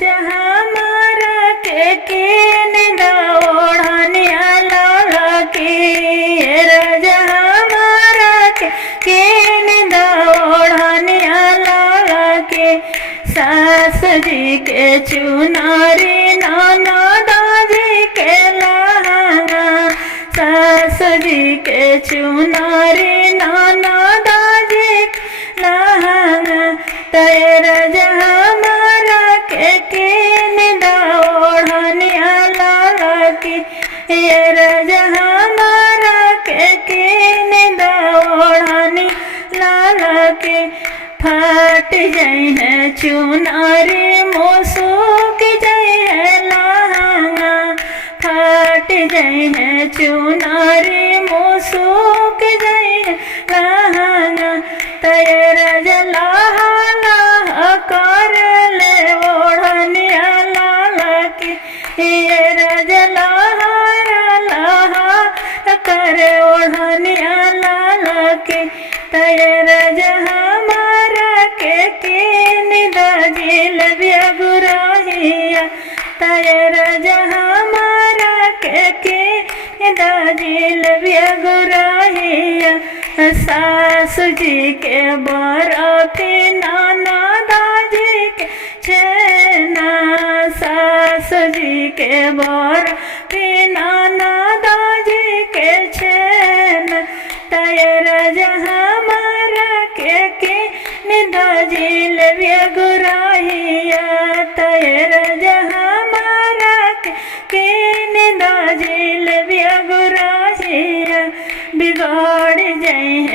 जहाँ मारा के निंदा ओढ़निया लाला की जहाँ मारा के निंदा ओढ़निया लाला के सास जी के चुनारी नाना दादी के लहंगा सास जी के चुनारी नाना दादी के लहंगा तेरा जहाँ मारा के निंदा ओढ़निया लाला की ये जहाँ मारा के निंदा ओढ़नी लाला के फट जाए है चुनारी मोसूक जाए है लहंगा फट जाए है चुनारी मोसूक जाए है लहंगा तेरा जलाहा लाहा कर ले ओढ़निया लाला की ये जलाहा लाहा कर ओढ़निया लाला की तेरा जहाँ मारा के निदा जिल गुराहिया तेरा जहाँ मारा के निदा जिल गुराहिया सास जी के बराती नाना दादी के छेना सास जी के बराती नाना दादी के छेना तेरा जहाँ मारा के निदा जिल गुराहिया तेरा जहाँ मारा के निदा जिल गुराहिया बिगाड़ जाए